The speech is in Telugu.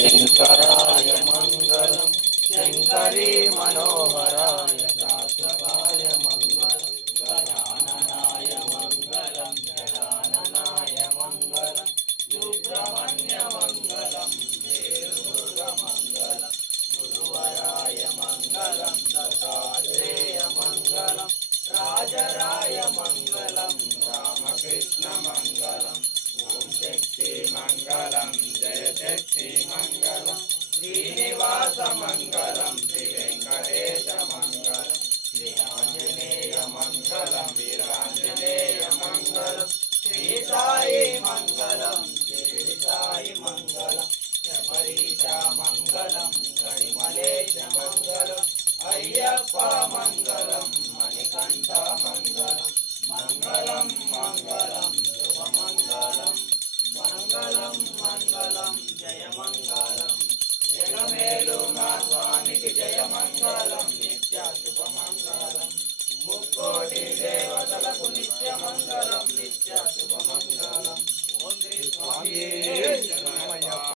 शङ्कराय मङ्गलम् शङ्करी मनोहराय शाश्वताय मङ्गलम् गजाननाय मङ्गलम् गजाननाय मङ्गलम् सुब्रह्मण्य मङ्गलम् देवदुर्गमङ्गलम् गुरुवराय मङ्गलम् दत्तात्रेय मङ्गलम् राजराय मङ्गलम् रामकृष्ण मङ्गलम् ॐ शक्ति मङ्गलम् जय शक्ति मङ्गलम् श्रीनिवास मङ्गलम् श्री वेङ्कटेश मङ्गलम् श्री आञ्जनेय मङ्गलम् वीराञ्जनेय मङ्गलम् श्री साई मङ्गलम् श्री साई मङ्गलम् शबरीश मङ्गलम् गणिमलेश मङ्गलम् अय्यप्प मङ्गलम् मणिकण्ठ मङ्गलम् मङ्गलम् मङ्गलम् शुभमङ्गलम् मङ्गलम् मङ्गलम् जय मङ्गलम् जगमेलुना स्वामिకి జయ మంగళం నిత్య శుభమంగళం ముక్కోటి దేవతలకు నిత్య మంగళం నిత్య శుభమంగళం ఓం శ్రీ స్వామి